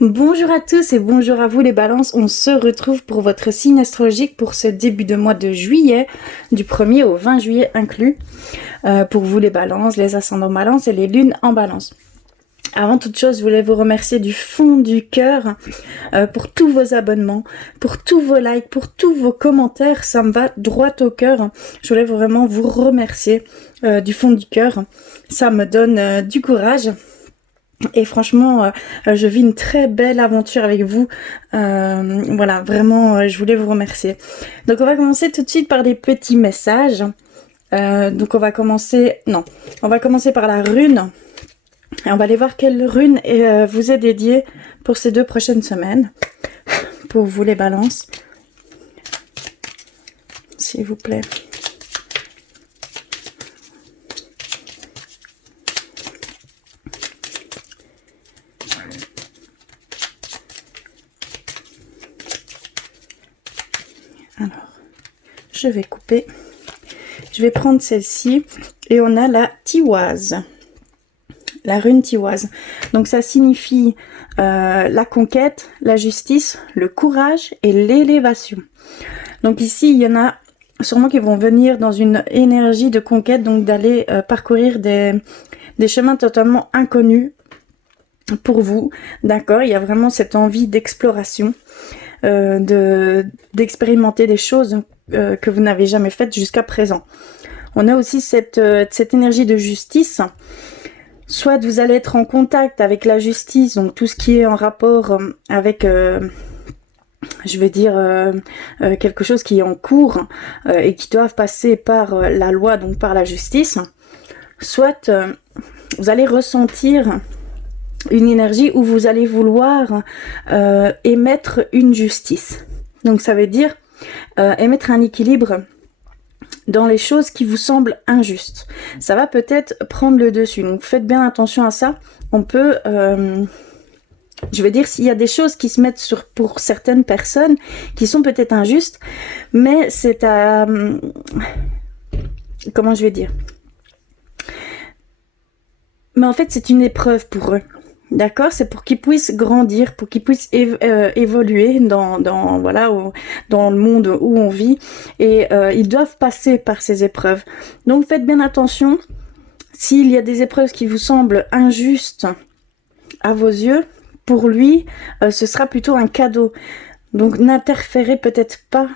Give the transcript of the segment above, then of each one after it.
Bonjour à tous et bonjour à vous les balances, on se retrouve pour votre signe astrologique pour ce début de mois de juillet, du 1er au 20 juillet inclus, pour vous les balances, les ascendants balance et les lunes en balance. Avant toute chose, je voulais vous remercier du fond du cœur pour tous vos abonnements, pour tous vos likes, pour tous vos commentaires, ça me va droit au cœur. Je voulais vraiment vous remercier du fond du cœur, ça me donne du courage. Et franchement, je vis une très belle aventure avec vous. Voilà, vraiment, je voulais vous remercier. Donc, on va commencer tout de suite par des petits messages. Donc, on va commencer par la rune. Et on va aller voir quelle rune vous est dédiée pour ces 2 prochaines semaines. Pour vous, les balances. S'il vous plaît. Alors, je vais couper. Je vais prendre celle-ci. Et on a la Tiwaz. La rune Tiwaz. Donc, ça signifie la conquête, la justice, le courage et l'élévation. Donc, ici, il y en a sûrement qui vont venir dans une énergie de conquête. Donc, d'aller parcourir des chemins totalement inconnus pour vous. D'accord? Il y a vraiment cette envie d'exploration. D'expérimenter des choses que vous n'avez jamais faites jusqu'à présent. On a aussi cette énergie de justice. Soit vous allez être en contact avec la justice, donc tout ce qui est en rapport avec, je vais dire, quelque chose qui est en cours et qui doivent passer par la loi, donc par la justice. Soit vous allez ressentir une énergie où vous allez vouloir émettre une justice. Donc ça veut dire émettre un équilibre dans les choses qui vous semblent injustes. Ça va peut-être prendre le dessus. Donc faites bien attention à ça. On peut, je veux dire, s'il y a des choses qui se mettent pour certaines personnes qui sont peut-être injustes, mais c'est à... comment je vais dire? Mais en fait, c'est une épreuve pour eux. D'accord, c'est pour qu'ils puissent grandir, pour qu'ils puissent évoluer dans le monde où on vit, et ils doivent passer par ces épreuves. Donc faites bien attention, s'il y a des épreuves qui vous semblent injustes à vos yeux, pour lui, ce sera plutôt un cadeau. Donc n'interférez peut-être pas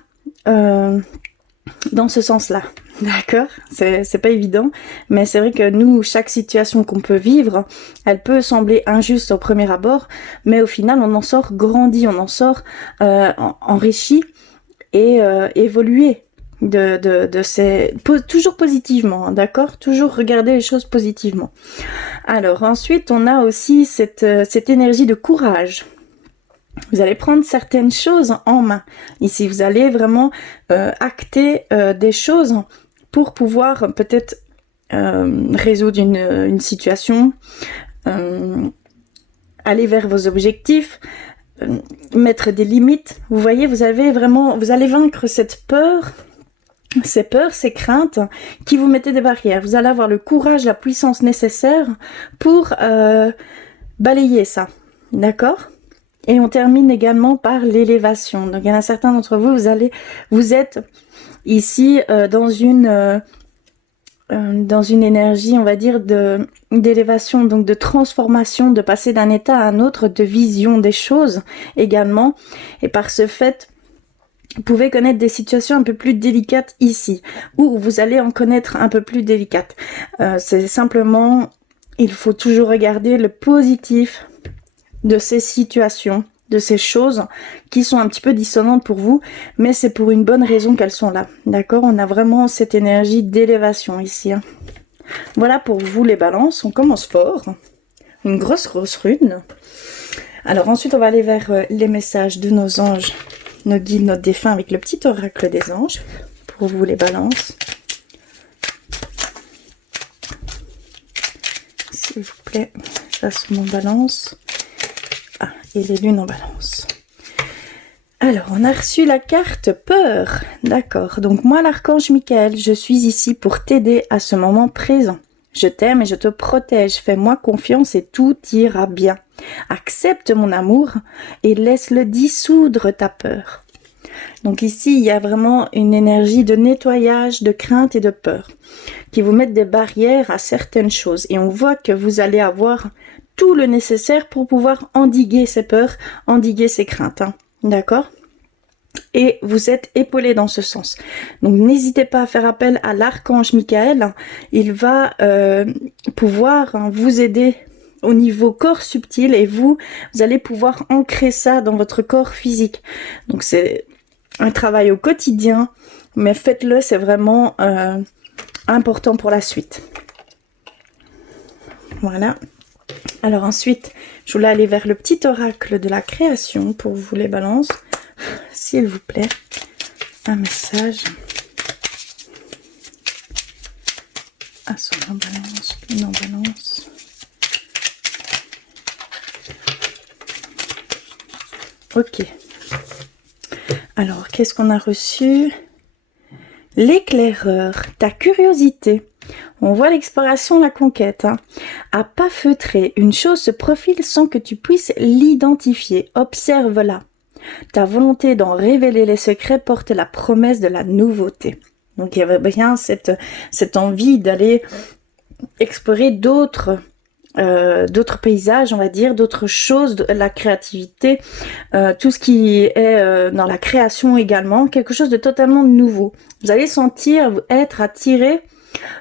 dans ce sens-là. D'accord, c'est pas évident, mais c'est vrai que nous, chaque situation qu'on peut vivre, elle peut sembler injuste au premier abord, mais au final, on en sort grandi, on en sort enrichi et évolué toujours positivement, d'accord, toujours regarder les choses positivement. Alors ensuite, on a aussi cette énergie de courage. Vous allez prendre certaines choses en main. Ici, vous allez vraiment acter des choses pour pouvoir peut-être résoudre une situation, aller vers vos objectifs, mettre des limites. Vous voyez, vous allez vaincre cette peur, ces peurs, ces craintes qui vous mettaient des barrières. Vous allez avoir le courage, la puissance nécessaire pour balayer ça. D'accord ? Et on termine également par l'élévation. Donc il y en a certains d'entre vous, vous êtes ici dans une énergie, on va dire, d'élévation, donc de transformation, de passer d'un état à un autre, de vision des choses également. Et par ce fait, vous pouvez connaître des situations un peu plus délicates ici, ou vous allez en connaître un peu plus délicates. C'est simplement, il faut toujours regarder le positif de ces situations, de ces choses qui sont un petit peu dissonantes pour vous, mais c'est pour une bonne raison qu'elles sont là. D'accord ? On a vraiment cette énergie d'élévation ici. Voilà pour vous les balances, on commence fort. Une grosse rune. Alors ensuite on va aller vers les messages de nos anges, nos guides, nos défunts avec le petit oracle des anges. Pour vous les balances. S'il vous plaît, ça c'est mon balance. Et les lunes en balance. Alors, on a reçu la carte peur. D'accord. Donc, moi, l'archange Michael, je suis ici pour t'aider à ce moment présent. Je t'aime et je te protège. Fais-moi confiance et tout ira bien. Accepte mon amour et laisse-le dissoudre ta peur. Donc ici, il y a vraiment une énergie de nettoyage, de crainte et de peur qui vous mettent des barrières à certaines choses. Et on voit que vous allez avoir tout le nécessaire pour pouvoir endiguer ces peurs, endiguer ces craintes. Hein. D'accord ? Et vous êtes épaulé dans ce sens. Donc n'hésitez pas à faire appel à l'archange Michael. Il va pouvoir vous aider au niveau corps subtil et vous allez pouvoir ancrer ça dans votre corps physique. Donc c'est un travail au quotidien, mais faites-le, c'est vraiment important pour la suite. Voilà. Alors ensuite, je voulais aller vers le petit oracle de la création pour vous les balances. S'il vous plaît, un message. Ascendant balance, non balance. Ok. Alors, qu'est-ce qu'on a reçu? L'éclaireur, ta curiosité. On voit l'exploration, la conquête. Hein. À pas feutrer, une chose se profile sans que tu puisses l'identifier. Observe-la. Ta volonté d'en révéler les secrets porte la promesse de la nouveauté. Donc il y avait bien cette envie d'aller explorer d'autres paysages, on va dire, d'autres choses, de la créativité, tout ce qui est dans la création également, quelque chose de totalement nouveau. Vous allez sentir être attiré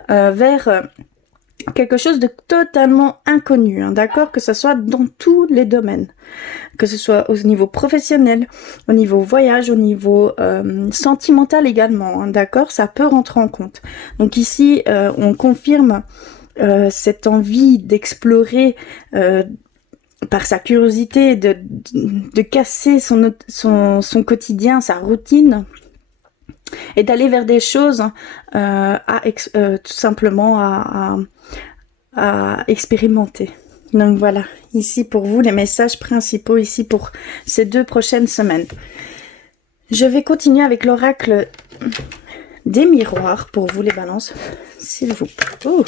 vers quelque chose de totalement inconnu, hein, d'accord, que ce soit dans tous les domaines, que ce soit au niveau professionnel, au niveau voyage, au niveau sentimental également, hein, d'accord, ça peut rentrer en compte. Donc ici, on confirme cette envie d'explorer par sa curiosité, de casser son quotidien, sa routine, et d'aller vers des choses tout simplement à expérimenter. Donc voilà, ici pour vous les messages principaux ici pour ces 2 prochaines semaines. Je vais continuer avec l'oracle des miroirs pour vous les balances, s'il vous plaît. Oh.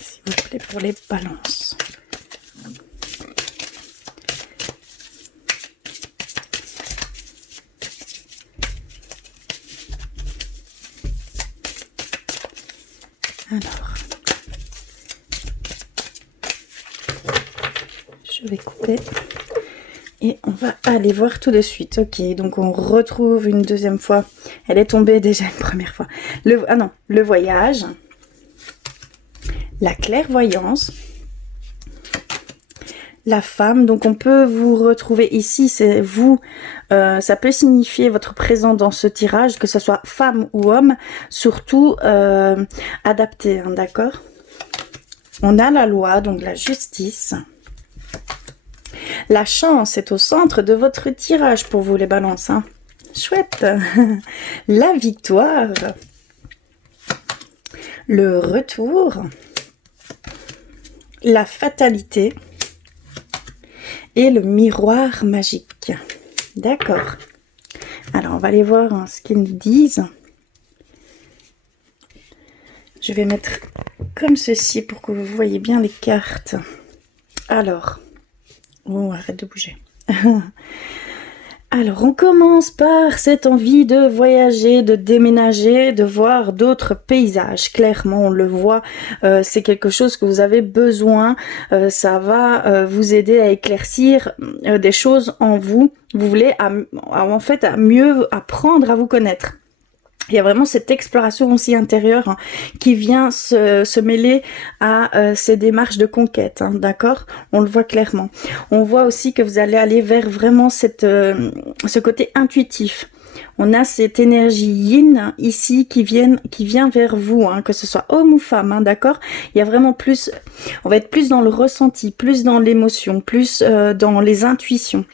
S'il vous plaît pour les balances. Alors, je vais couper et on va aller voir tout de suite. Ok, donc on retrouve une deuxième fois. Elle est tombée déjà une première fois. Le voyage, la clairvoyance, la femme. Donc on peut vous retrouver ici, c'est vous. Ça peut signifier votre présence dans ce tirage, que ce soit femme ou homme, surtout adapté, hein, d'accord? On a la loi, donc la justice. La chance est au centre de votre tirage pour vous les balances. Hein. Chouette. La victoire. Le retour. La fatalité. Et le miroir magique. D'accord. Alors, on va aller voir hein, ce qu'ils nous disent. Je vais mettre comme ceci pour que vous voyez bien les cartes. Alors, oh, arrête de bouger. Alors, on commence par cette envie de voyager, de déménager, de voir d'autres paysages. Clairement, on le voit, c'est quelque chose que vous avez besoin. Ça va vous aider à éclaircir des choses en vous. Vous voulez en fait à mieux apprendre à vous connaître. Il y a vraiment cette exploration aussi intérieure hein, qui vient se mêler à ces démarches de conquête, hein, d'accord? On le voit clairement. On voit aussi que vous allez aller vers vraiment ce côté intuitif. On a cette énergie yin ici qui vient vers vous, hein, que ce soit homme ou femme, hein, d'accord? Il y a vraiment plus, on va être plus dans le ressenti, plus dans l'émotion, plus dans les intuitions.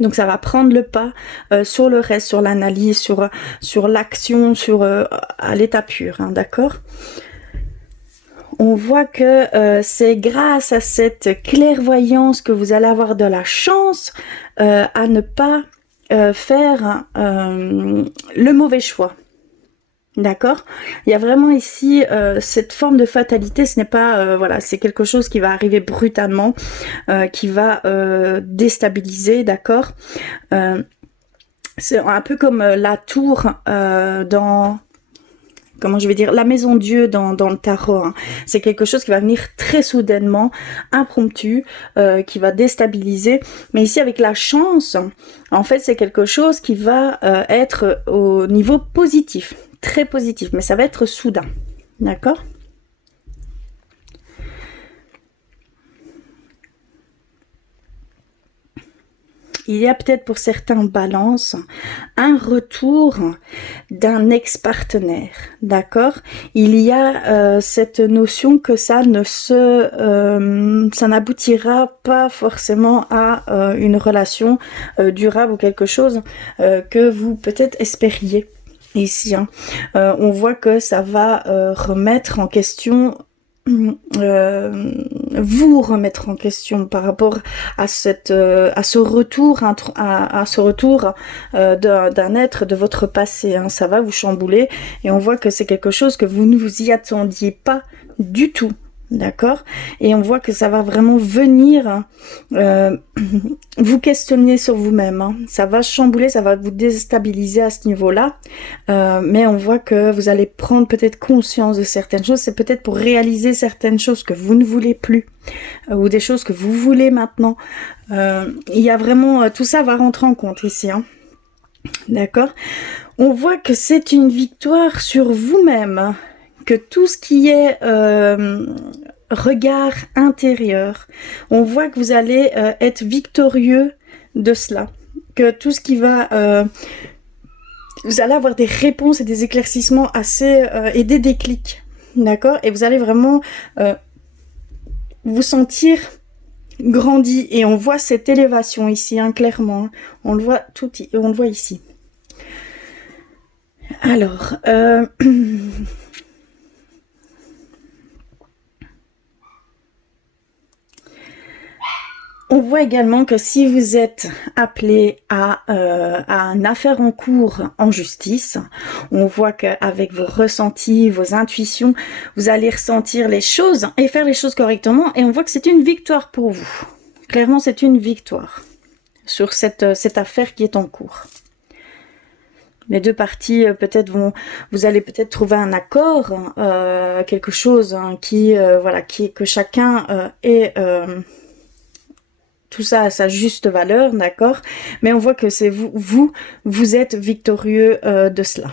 Donc ça va prendre le pas sur le reste, sur l'analyse, sur l'action, à l'état pur, hein, d'accord? On voit que c'est grâce à cette clairvoyance que vous allez avoir de la chance à ne pas faire le mauvais choix. D'accord? Il y a vraiment ici cette forme de fatalité, ce n'est pas, voilà, c'est quelque chose qui va arriver brutalement, qui va déstabiliser, d'accord? C'est un peu comme la tour dans... Comment je vais dire, la maison Dieu dans le tarot, hein. C'est quelque chose qui va venir très soudainement, impromptu, qui va déstabiliser. Mais ici, avec la chance, en fait, c'est quelque chose qui va être au niveau positif, très positif, mais ça va être soudain, d'accord? Il y a peut-être pour certains balances un retour d'un ex-partenaire, d'accord? Il y a cette notion que ça n'aboutira pas forcément à une relation durable ou quelque chose que vous peut-être espériez ici, hein. On voit que ça va remettre en question vous remettre en question par rapport à ce retour d'un être de votre passé, hein. Ça va vous chambouler et on voit que c'est quelque chose que vous ne vous y attendiez pas du tout. D'accord? Et on voit que ça va vraiment venir vous questionner sur vous-même, hein. Ça va chambouler, ça va vous déstabiliser à ce niveau-là. Mais on voit que vous allez prendre peut-être conscience de certaines choses. C'est peut-être pour réaliser certaines choses que vous ne voulez plus ou des choses que vous voulez maintenant. Il y a vraiment... tout ça va rentrer en compte ici, hein. D'accord? On voit que c'est une victoire sur vous-même, hein. Que tout ce qui est regard intérieur, on voit que vous allez être victorieux de cela. Que tout ce qui va... vous allez avoir des réponses et des éclaircissements assez... et des déclics. D'accord? Et vous allez vraiment vous sentir grandi. Et on voit cette élévation ici, hein, clairement. On le voit on le voit ici. Alors... on voit également que si vous êtes appelé à une affaire en cours en justice, on voit qu'avec vos ressentis, vos intuitions, vous allez ressentir les choses et faire les choses correctement. Et on voit que c'est une victoire pour vous. Clairement, c'est une victoire sur cette affaire qui est en cours. Les deux parties peut-être vous allez peut-être trouver un accord, quelque chose hein, que chacun ait tout ça à sa juste valeur, d'accord? Mais on voit que c'est vous êtes victorieux de cela.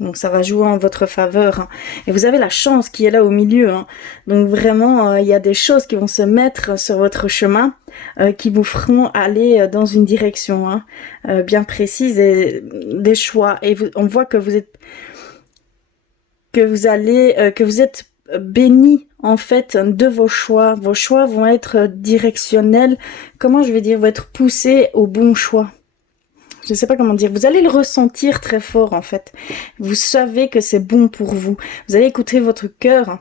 Donc ça va jouer en votre faveur, hein. Et vous avez la chance qui est là au milieu, hein. Donc vraiment, il y a des choses qui vont se mettre sur votre chemin, qui vous feront aller dans une direction hein, bien précise et des choix. Et on voit que vous êtes béni en fait de vos choix. Vos choix vont être directionnels. Comment je vais dire, vont être poussés au bon choix. Je ne sais pas comment dire. Vous allez le ressentir très fort en fait. Vous savez que c'est bon pour vous. Vous allez écouter votre cœur.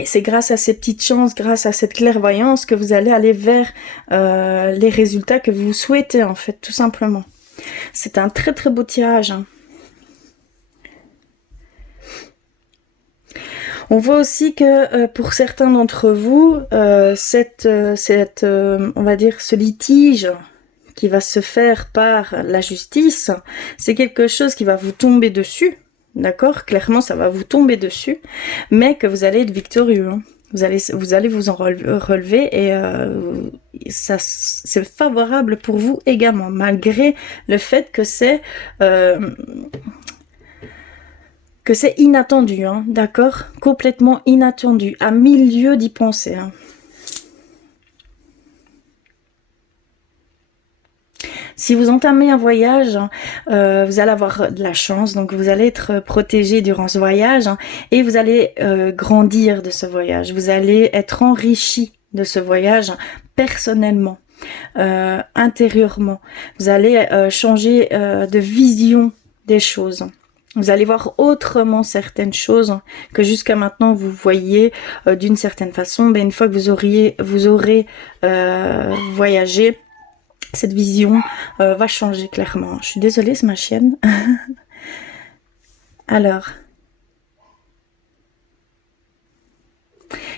Et c'est grâce à ces petites chances, grâce à cette clairvoyance que vous allez aller vers les résultats que vous souhaitez en fait, tout simplement. C'est un très très beau tirage, hein. On voit aussi que pour certains d'entre vous, on va dire, ce litige qui va se faire par la justice, c'est quelque chose qui va vous tomber dessus, d'accord? Clairement, ça va vous tomber dessus, mais que vous allez être victorieux, hein. Vous allez vous en relever et ça c'est favorable pour vous également, malgré le fait que c'est inattendu, hein, d'accord? Complètement inattendu, à 1000 lieues d'y penser, hein. Si vous entamez un voyage, vous allez avoir de la chance, donc vous allez être protégé durant ce voyage hein, et vous allez grandir de ce voyage. Vous allez être enrichi de ce voyage personnellement, intérieurement. Vous allez changer de vision des choses. Vous allez voir autrement certaines choses que jusqu'à maintenant vous voyez d'une certaine façon. Mais une fois que vous aurez voyagé, cette vision va changer clairement. Je suis désolée, c'est ma chienne. Alors,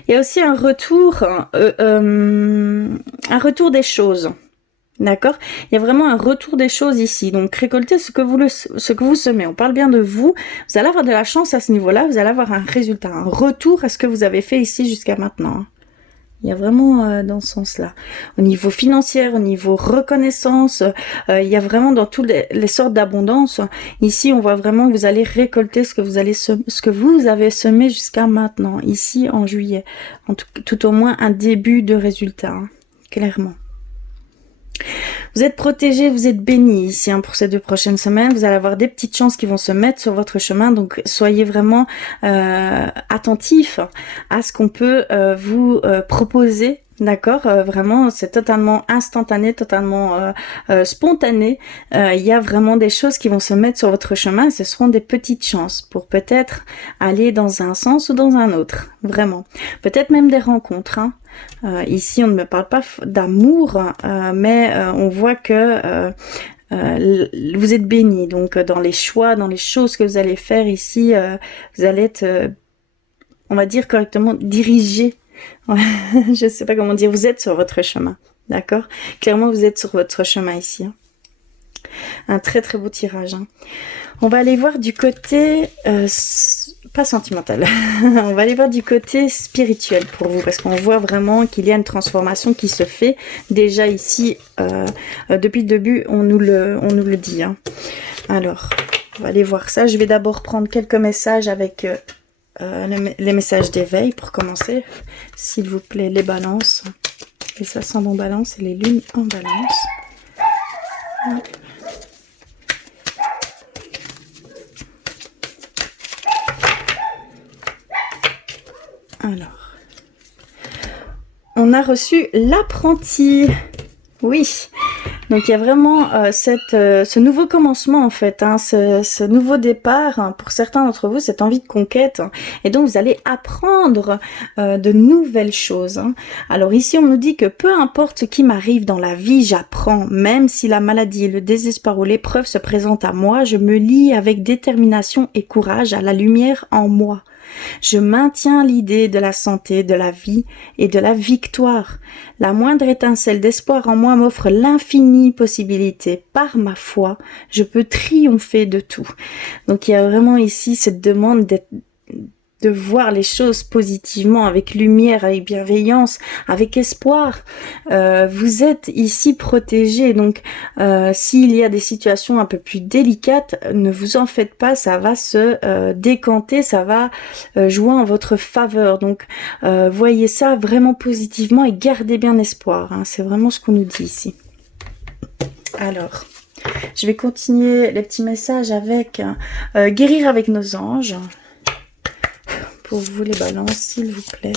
il y a aussi un retour des choses. D'accord? Il y a vraiment un retour des choses ici. Donc, récoltez ce que vous semez. On parle bien de vous. Vous allez avoir de la chance à ce niveau-là. Vous allez avoir un résultat, un retour à ce que vous avez fait ici jusqu'à maintenant. Il y a vraiment dans ce sens-là. Au niveau financier, au niveau reconnaissance, il y a vraiment dans toutes les sortes d'abondance. Ici, on voit vraiment que vous allez récolter ce que vous avez semé jusqu'à maintenant, ici en juillet. Tout au moins un début de résultat, hein, clairement. Vous êtes protégés, vous êtes bénis ici pour ces 2 prochaines semaines. Vous allez avoir des petites chances qui vont se mettre sur votre chemin. Donc, soyez vraiment attentifs à ce qu'on peut vous proposer. D'accord, vraiment, c'est totalement instantané, totalement spontané. Il y a vraiment des choses qui vont se mettre sur votre chemin. Ce seront des petites chances pour peut-être aller dans un sens ou dans un autre. Vraiment. Peut-être même des rencontres. Hein. Ici, on ne me parle pas d'amour, mais on voit que vous êtes bénis. Donc, dans les choix, dans les choses que vous allez faire ici, vous allez être, on va dire correctement, dirigé. Je ne sais pas comment dire. Vous êtes sur votre chemin, d'accord? Clairement, vous êtes sur votre chemin ici. Hein. Un très très beau tirage. Hein. On va aller voir du côté pas sentimental. On va aller voir du côté spirituel pour vous parce qu'on voit vraiment qu'il y a une transformation qui se fait déjà ici depuis le début. On nous le dit. Hein. Alors, on va aller voir ça. Je vais d'abord prendre quelques messages avec les messages d'éveil pour commencer. S'il vous plaît, les balances, les ascendants en balance et les lunes en balance. Alors, on a reçu l'apprenti. Oui, donc il y a vraiment ce nouveau commencement en fait, hein, ce nouveau départ hein, pour certains d'entre vous, cette envie de conquête. Hein, et donc vous allez apprendre de nouvelles choses. Hein. Alors ici on nous dit que peu importe ce qui m'arrive dans la vie, j'apprends. Même si la maladie, le désespoir ou l'épreuve se présentent à moi, je me lie avec détermination et courage à la lumière en moi. Je maintiens l'idée de la santé, de la vie et de la victoire. La moindre étincelle d'espoir en moi m'offre l'infinie possibilité. Par ma foi, je peux triompher de tout. Donc il y a vraiment ici cette demande de voir les choses positivement, avec lumière, avec bienveillance, avec espoir. Vous êtes ici protégés, donc s'il y a des situations un peu plus délicates, ne vous en faites pas, ça va se décanter, ça va jouer en votre faveur. Donc voyez ça vraiment positivement et gardez bien espoir. Hein, c'est vraiment ce qu'on nous dit ici. Alors, je vais continuer les petits messages avec guérir avec nos anges. Pour vous les balances, s'il vous plaît.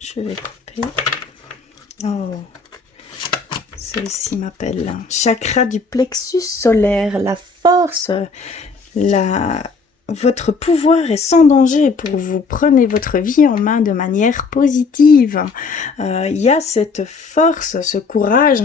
Je vais couper. Oh, celle-ci m'appelle. Chakra du plexus solaire, la force, votre pouvoir est sans danger pour vous. Prenez votre vie en main de manière positive. Il y a cette force, ce courage,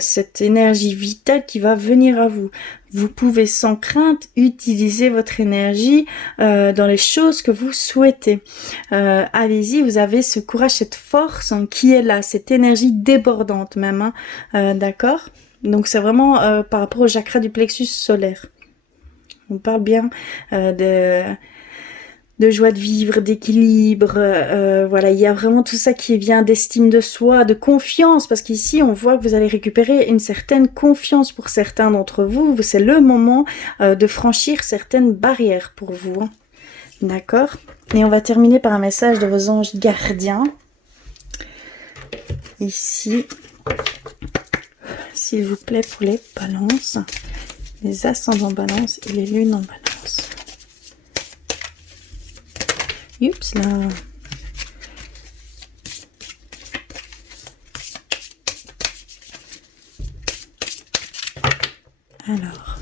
cette énergie vitale qui va venir à vous. Vous pouvez sans crainte utiliser votre énergie dans les choses que vous souhaitez. Allez-y, vous avez ce courage, cette force qui est là, cette énergie débordante même. Hein, d'accord ? Donc c'est vraiment par rapport au chakra du plexus solaire. On parle bien de joie de vivre, d'équilibre, voilà, il y a vraiment tout ça qui vient d'estime de soi, de confiance, parce qu'ici on voit que vous allez récupérer une certaine confiance pour certains d'entre vous, c'est le moment de franchir certaines barrières pour vous, hein. D'accord? Et on va terminer par un message de vos anges gardiens, ici, s'il vous plaît, pour les balances. Les ascendants balance et les lunes en balance. Oups là. Alors.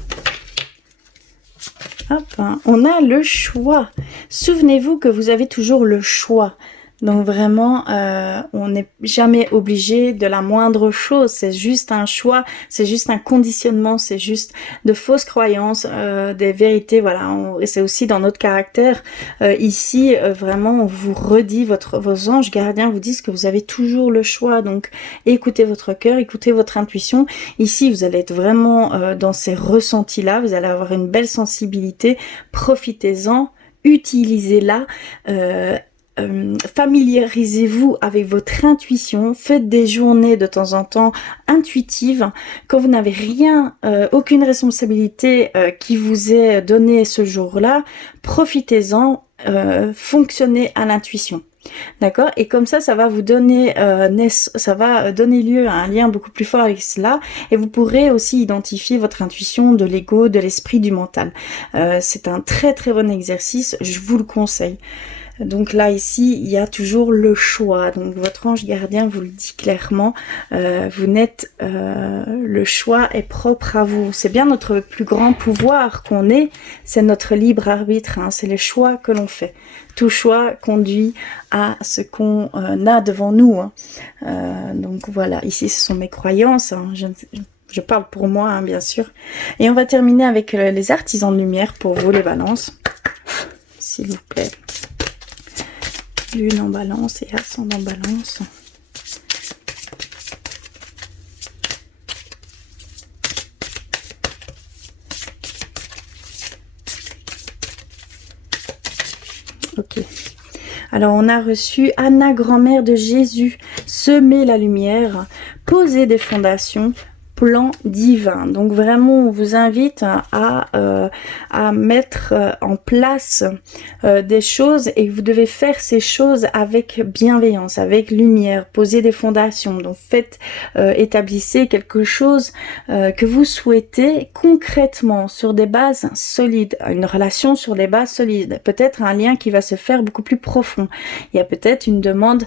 Hop, hein. On a le choix. Souvenez-vous que vous avez toujours le choix. Donc vraiment, on n'est jamais obligé de la moindre chose. C'est juste un choix, c'est juste un conditionnement, c'est juste de fausses croyances, des vérités. Voilà, et c'est aussi dans notre caractère. Ici, vraiment, on vous redit, vos anges gardiens vous disent que vous avez toujours le choix. Donc, écoutez votre cœur, écoutez votre intuition. Ici, vous allez être vraiment dans ces ressentis-là. Vous allez avoir une belle sensibilité. Profitez-en, utilisez-la. Familiarisez-vous avec votre intuition, faites des journées de temps en temps intuitives. Quand vous n'avez rien, aucune responsabilité qui vous est donnée ce jour-là, profitez-en, fonctionnez à l'intuition. D'accord? Et comme ça va vous donner, ça va donner lieu à un lien beaucoup plus fort avec cela. Et vous pourrez aussi identifier votre intuition de l'ego, de l'esprit, du mental. C'est un très très bon exercice, je vous le conseille. Donc là, ici, il y a toujours le choix. Donc votre ange gardien vous le dit clairement. Vous n'êtes... le choix est propre à vous. C'est bien notre plus grand pouvoir qu'on ait. C'est notre libre arbitre. Hein, c'est les choix que l'on fait. Tout choix conduit à ce qu'on a devant nous. Hein. Donc voilà, ici, ce sont mes croyances. Hein. Je parle pour moi, hein, bien sûr. Et on va terminer avec les artisans de lumière pour vous, les balances. S'il vous plaît. Lune en balance et ascendant balance. Ok. Alors on a reçu Anna, grand-mère de Jésus, semer la lumière, poser des fondations, plan divin. Donc vraiment, on vous invite à mettre en place des choses, et vous devez faire ces choses avec bienveillance, avec lumière, poser des fondations. Donc faites, établissez quelque chose que vous souhaitez concrètement sur des bases solides, une relation sur des bases solides, peut-être un lien qui va se faire beaucoup plus profond. Il y a peut-être une demande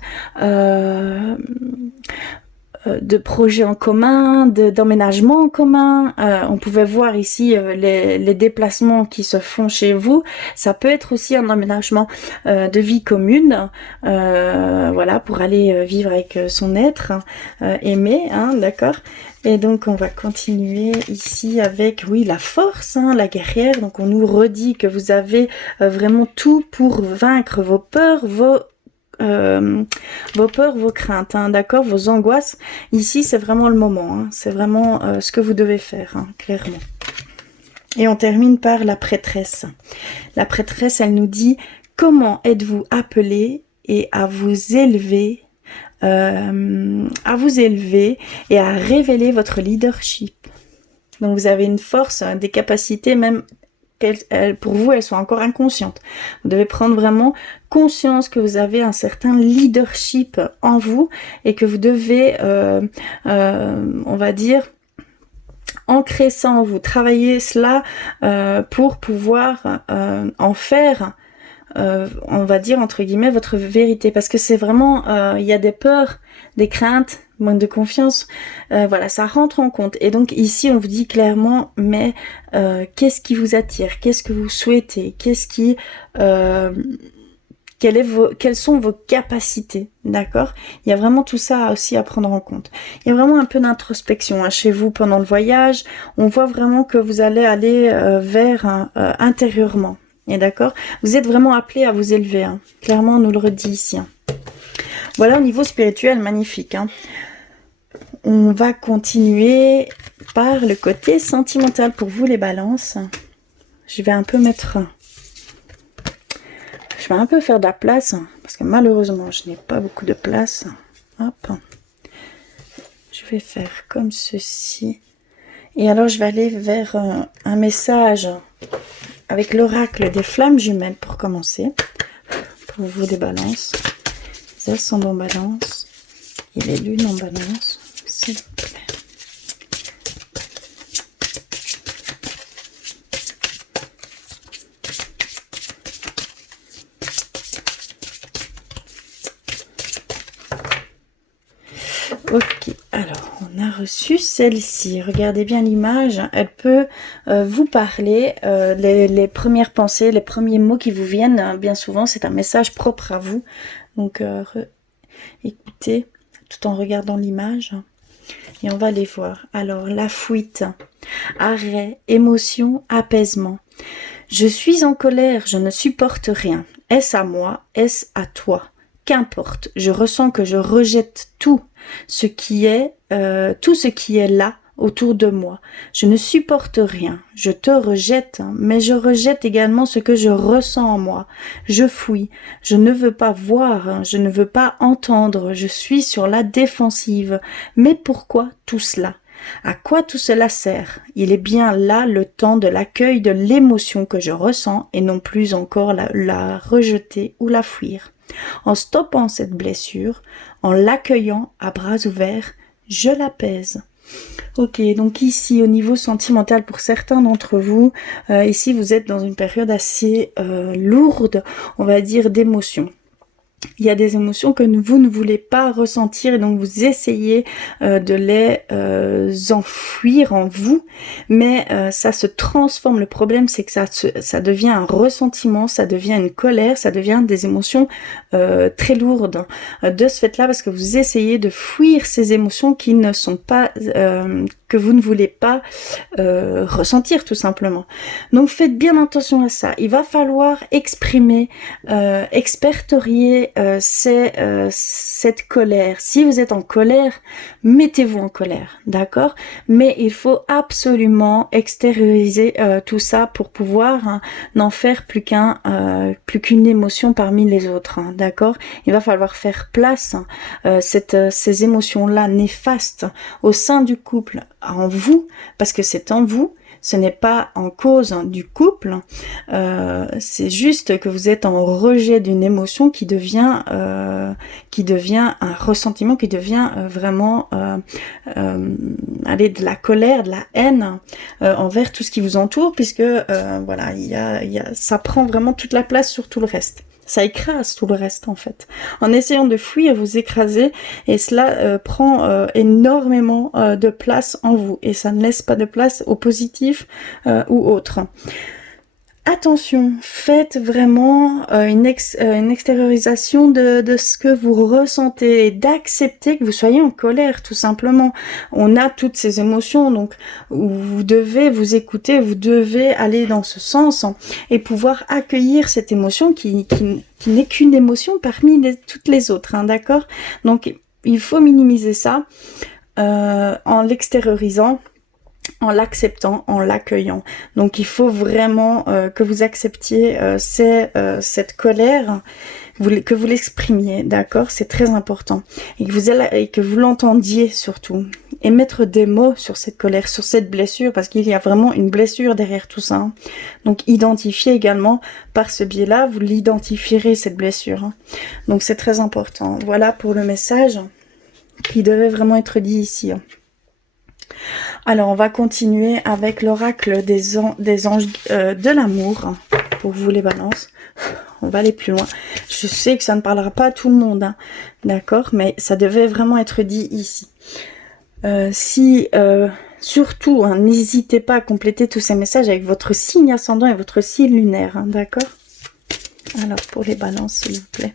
de projets en commun, d'emménagement en commun. On pouvait voir ici les déplacements qui se font chez vous. Ça peut être aussi un emménagement de vie commune, voilà, pour aller vivre avec son être aimé, hein, d'accord. Et donc on va continuer ici avec, oui, la force, hein, la guerrière. Donc on nous redit que vous avez vraiment tout pour vaincre vos peurs, vos peurs, vos craintes, hein, d'accord, vos angoisses. Ici, c'est vraiment le moment, hein, c'est vraiment ce que vous devez faire, hein, clairement. Et on termine par la prêtresse. La prêtresse, elle nous dit, comment êtes-vous appelé et à vous élever et à révéler votre leadership. Donc vous avez une force, des capacités, même pour vous, elles sont encore inconscientes. Vous devez prendre vraiment conscience que vous avez un certain leadership en vous et que vous devez, on va dire, ancrer ça en vous, travailler cela pour pouvoir en faire, on va dire, entre guillemets, votre vérité. Parce que c'est vraiment, il y a des peurs, des craintes, manque de confiance, voilà, ça rentre en compte. Et donc ici on vous dit clairement, mais qu'est-ce qui vous attire, qu'est-ce que vous souhaitez, qu'est-ce qui quelles sont vos capacités, d'accord? Il y a vraiment tout ça aussi à prendre en compte. Il y a vraiment un peu d'introspection, hein, chez vous pendant le voyage. On voit vraiment que vous allez aller vers intérieurement, et d'accord? Vous êtes vraiment appelé à vous élever, hein. Clairement on nous le redit ici, hein. Voilà, au niveau spirituel, magnifique, hein. On va continuer par le côté sentimental pour vous, les balances. Je vais un peu faire de la place, parce que malheureusement, je n'ai pas beaucoup de place. Hop. Je vais faire comme ceci. Et alors, je vais aller vers un message avec l'oracle des flammes jumelles pour commencer. Pour vous, les balances. Les ascendants balance et les lunes en balance, s'il vous plaît. Ok, alors on a reçu celle-ci. Regardez bien l'image. Elle peut vous parler. Les premières pensées, les premiers mots qui vous viennent, hein, bien souvent, c'est un message propre à vous. Donc écoutez tout en regardant l'image. Et on va les voir. Alors, la fuite, arrêt, émotion, apaisement. Je suis en colère, je ne supporte rien. Est-ce à moi? Est-ce à toi? Qu'importe, je ressens que je rejette tout ce qui est là autour de moi. Je ne supporte rien. Je te rejette, mais je rejette également ce que je ressens en moi. Je fuis. Je ne veux pas voir, je ne veux pas entendre. Je suis sur la défensive. Mais pourquoi tout cela? À quoi tout cela sert? Il est bien là le temps de l'accueil de l'émotion que je ressens et non plus encore la rejeter ou la fuir. En stoppant cette blessure, en l'accueillant à bras ouverts, je l'apaise. Ok, donc ici au niveau sentimental pour certains d'entre vous, ici vous êtes dans une période assez lourde, on va dire, d'émotions. Il y a des émotions que vous ne voulez pas ressentir et donc vous essayez de les enfouir en vous, mais ça se transforme. Le problème, c'est que ça devient un ressentiment, ça devient une colère, ça devient des émotions très lourdes de ce fait-là, parce que vous essayez de fuir ces émotions qui ne sont pas que vous ne voulez pas ressentir tout simplement. Donc faites bien attention à ça. Il va falloir exprimer, expertorier cette colère. Si vous êtes en colère, mettez-vous en colère, d'accord? Mais il faut absolument extérioriser tout ça pour pouvoir n'en faire plus qu'une émotion parmi les autres, hein, d'accord? Il va falloir faire place ces émotions-là néfastes au sein du couple, en vous, parce que c'est en vous. Ce n'est pas en cause du couple, c'est juste que vous êtes en rejet d'une émotion qui devient un ressentiment, qui devient vraiment de la colère, de la haine envers tout ce qui vous entoure, puisque voilà, ça prend vraiment toute la place sur tout le reste. Ça écrase tout le reste en fait. En essayant de fuir, vous écrasez et cela prend énormément de place en vous et ça ne laisse pas de place au positif ou autre. Attention, faites vraiment une extériorisation de ce que vous ressentez et d'accepter que vous soyez en colère, tout simplement. On a toutes ces émotions, donc vous devez vous écouter, vous devez aller dans ce sens et pouvoir accueillir cette émotion qui n'est qu'une émotion parmi toutes les autres, hein, d'accord? Donc il faut minimiser ça en l'extériorisant, en l'acceptant, en l'accueillant. Donc il faut vraiment que vous acceptiez cette colère, que vous l'exprimiez, d'accord? C'est très important. Et que vous l'entendiez surtout. Et mettre des mots sur cette colère, sur cette blessure, parce qu'il y a vraiment une blessure derrière tout ça. Hein. Donc identifiez également, par ce biais-là, vous l'identifierez cette blessure. Hein. Donc c'est très important. Voilà pour le message qui devait vraiment être dit ici. Hein. Alors, on va continuer avec l'oracle des anges de l'amour pour vous les balances. On va aller plus loin. Je sais que ça ne parlera pas à tout le monde, hein, d'accord, mais ça devait vraiment être dit ici. Surtout, hein, n'hésitez pas à compléter tous ces messages avec votre signe ascendant et votre signe lunaire, hein, d'accord? Alors, pour les balances, s'il vous plaît.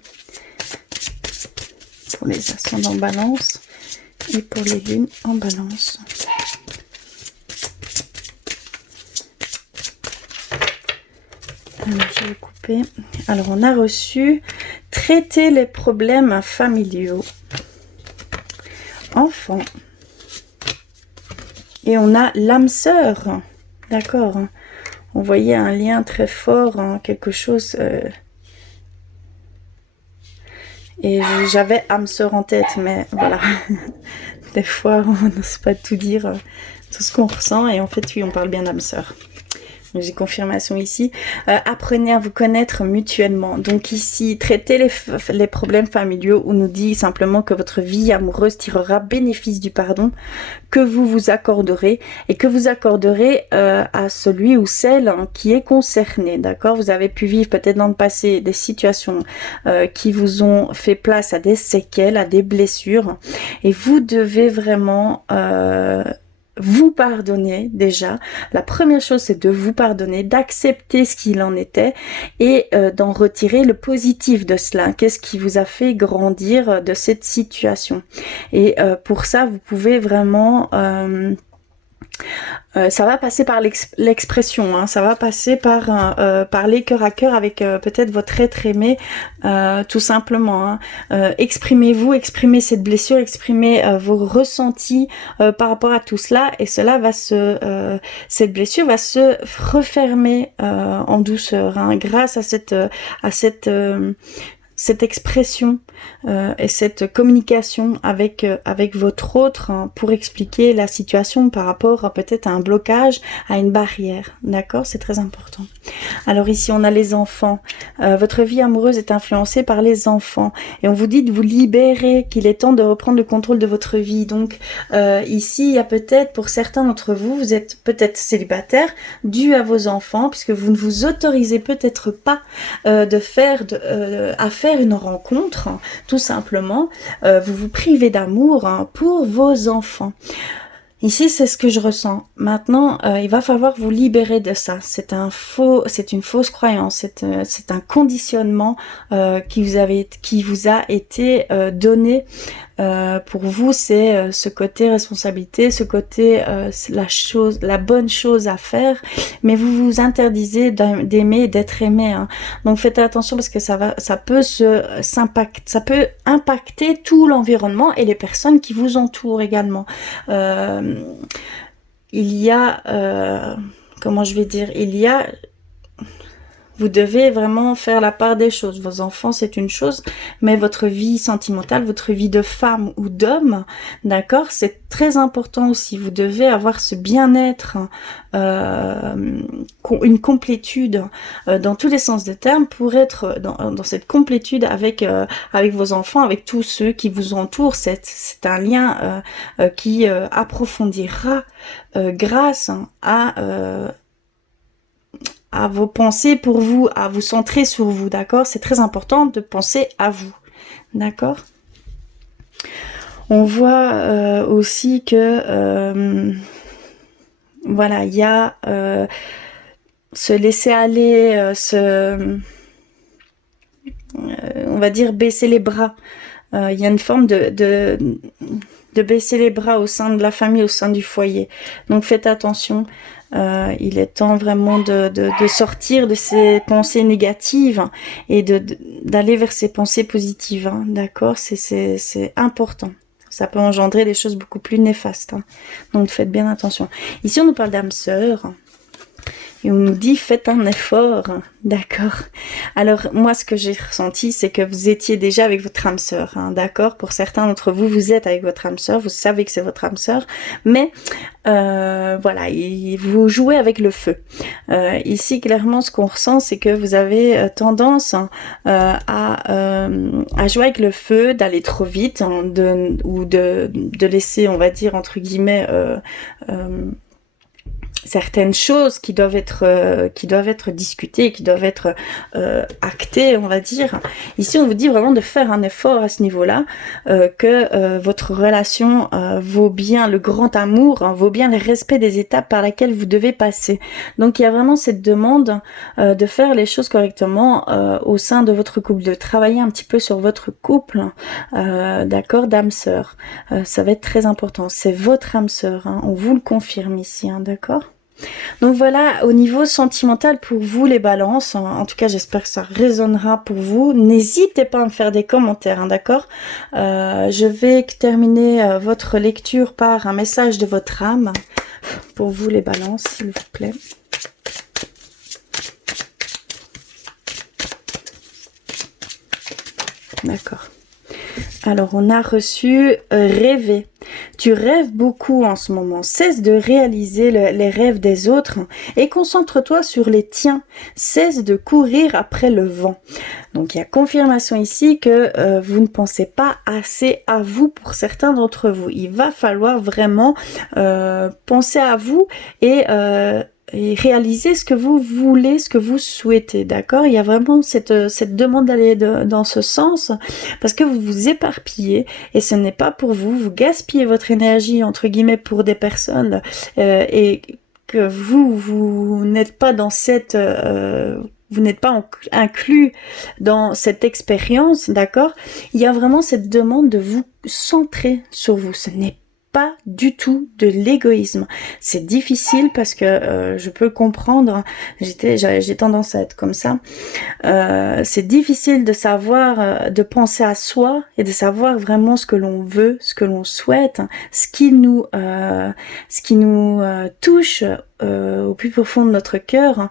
Pour les ascendants balance et pour les lunes en balance. Alors, je vais couper. Alors, on a reçu traiter les problèmes familiaux, enfants, et on a l'âme sœur, d'accord. On voyait un lien très fort, hein, quelque chose. Et j'avais âme sœur en tête, mais voilà. Des fois, on n'ose pas tout dire, tout ce qu'on ressent, et en fait, oui, on parle bien d'âme sœur. j'ai confirmation ici. Apprenez à vous connaître mutuellement. Donc ici, traitez les problèmes familiaux. On nous dit simplement que votre vie amoureuse tirera bénéfice du pardon que vous vous accorderez et que vous accorderez à celui ou celle qui est concerné. D'accord? Vous avez pu vivre peut-être dans le passé des situations qui vous ont fait place à des séquelles, à des blessures. Et vous devez vraiment vous pardonner déjà. La première chose, c'est de vous pardonner, d'accepter ce qu'il en était et d'en retirer le positif de cela. Qu'est-ce qui vous a fait grandir de cette situation? Et pour ça, vous pouvez vraiment... ça va passer par l'expression, hein, ça va passer par parler cœur à cœur avec peut-être votre être aimé, tout simplement. Hein. Exprimez-vous, exprimez cette blessure, exprimez vos ressentis par rapport à tout cela, et cela va cette blessure va se refermer en douceur, hein, grâce à cette expression et cette communication avec votre autre, hein, pour expliquer la situation par rapport peut-être à un blocage, à une barrière. D'accord? C'est très important. Alors ici, on a les enfants. Votre vie amoureuse est influencée par les enfants. Et on vous dit de vous libérer, qu'il est temps de reprendre le contrôle de votre vie. Donc ici, il y a peut-être, pour certains d'entre vous, vous êtes peut-être célibataire dû à vos enfants, puisque vous ne vous autorisez peut-être pas à faire une rencontre, tout simplement. Vous vous privez d'amour, hein, pour vos enfants. Ici, c'est ce que je ressens. Maintenant, il va falloir vous libérer de ça. C'est une fausse croyance. C'est un conditionnement qui vous a été donné. Pour vous, c'est ce côté responsabilité, ce côté la bonne chose à faire, mais vous vous interdisez d'aimer et d'être aimé. Hein. Donc faites attention parce que ça peut impacter tout l'environnement et les personnes qui vous entourent également. Vous devez vraiment faire la part des choses. Vos enfants, c'est une chose, mais votre vie sentimentale, votre vie de femme ou d'homme, d'accord, c'est très important aussi. Vous devez avoir ce bien-être, une complétude dans tous les sens des termes, pour être dans cette complétude avec vos enfants, avec tous ceux qui vous entourent. C'est un lien qui approfondira grâce à vos pensées pour vous, à vous centrer sur vous, d'accord? C'est très important de penser à vous, d'accord? On voit aussi que, voilà, il y a se laisser aller, on va dire baisser les bras. Il y a une forme de baisser les bras au sein de la famille, au sein du foyer. Donc faites attention. Il est temps vraiment de sortir de ces pensées négatives et d'aller vers ces pensées positives, hein, d'accord? C'est important. Ça peut engendrer des choses beaucoup plus néfastes, hein. Donc faites bien attention. Ici on nous parle d'âme sœur. Et on nous dit, faites un effort, d'accord? Alors, moi, ce que j'ai ressenti, c'est que vous étiez déjà avec votre âme sœur, hein, d'accord? Pour certains d'entre vous, vous êtes avec votre âme sœur, vous savez que c'est votre âme sœur, mais voilà, vous jouez avec le feu. Ici, clairement, ce qu'on ressent, c'est que vous avez tendance à jouer avec le feu, d'aller trop vite, hein, de laisser, on va dire, entre guillemets, certaines choses qui doivent être discutées, qui doivent être actées, on va dire. Ici, on vous dit vraiment de faire un effort à ce niveau-là, que votre relation vaut bien le grand amour, hein, vaut bien le respect des étapes par lesquelles vous devez passer. Donc, il y a vraiment cette demande de faire les choses correctement au sein de votre couple, de travailler un petit peu sur votre couple, d'accord, d'âme sœur. Ça va être très important. C'est votre âme sœur, hein, on vous le confirme ici, hein, d'accord? Donc voilà, au niveau sentimental pour vous les balances, en tout cas j'espère que ça résonnera pour vous. N'hésitez pas à me faire des commentaires, hein, d'accord? Je vais terminer votre lecture par un message de votre âme pour vous les balances, s'il vous plaît. D'accord. Alors, on a reçu rêver. Tu rêves beaucoup en ce moment. Cesse de réaliser les rêves des autres et concentre-toi sur les tiens. Cesse de courir après le vent. Donc il y a confirmation ici que vous ne pensez pas assez à vous pour certains d'entre vous. Il va falloir vraiment penser à vous et réaliser ce que vous voulez, ce que vous souhaitez, d'accord? Il y a vraiment cette demande d'aller dans ce sens, parce que vous vous éparpillez, et ce n'est pas pour vous, vous gaspillez votre énergie, entre guillemets, pour des personnes, et que vous n'êtes pas dans cette... vous n'êtes pas inclus dans cette expérience, d'accord? Il y a vraiment cette demande de vous centrer sur vous. Ce n'est pas du tout de l'égoïsme. C'est difficile parce que je peux le comprendre. J'ai tendance à être comme ça. C'est difficile de savoir, de penser à soi et de savoir vraiment ce que l'on veut, ce que l'on souhaite, ce qui nous touche au plus profond de notre cœur.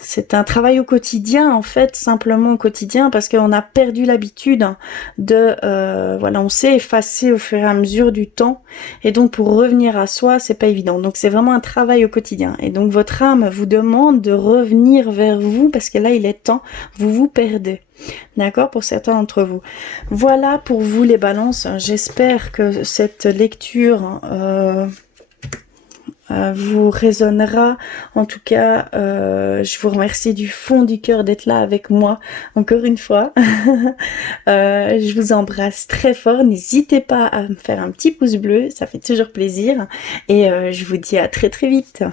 C'est un travail au quotidien, en fait, simplement au quotidien, parce qu'on a perdu l'habitude de, on s'est effacé au fur et à mesure du temps, et donc pour revenir à soi, c'est pas évident. Donc c'est vraiment un travail au quotidien. Et donc votre âme vous demande de revenir vers vous, parce que là il est temps, vous vous perdez. D'accord, pour certains d'entre vous. Voilà pour vous les balances. J'espère que cette lecture vous résonnera. En tout cas, je vous remercie du fond du cœur d'être là avec moi, encore une fois. Je vous embrasse très fort. N'hésitez pas à me faire un petit pouce bleu, ça fait toujours plaisir. Et je vous dis à très très vite.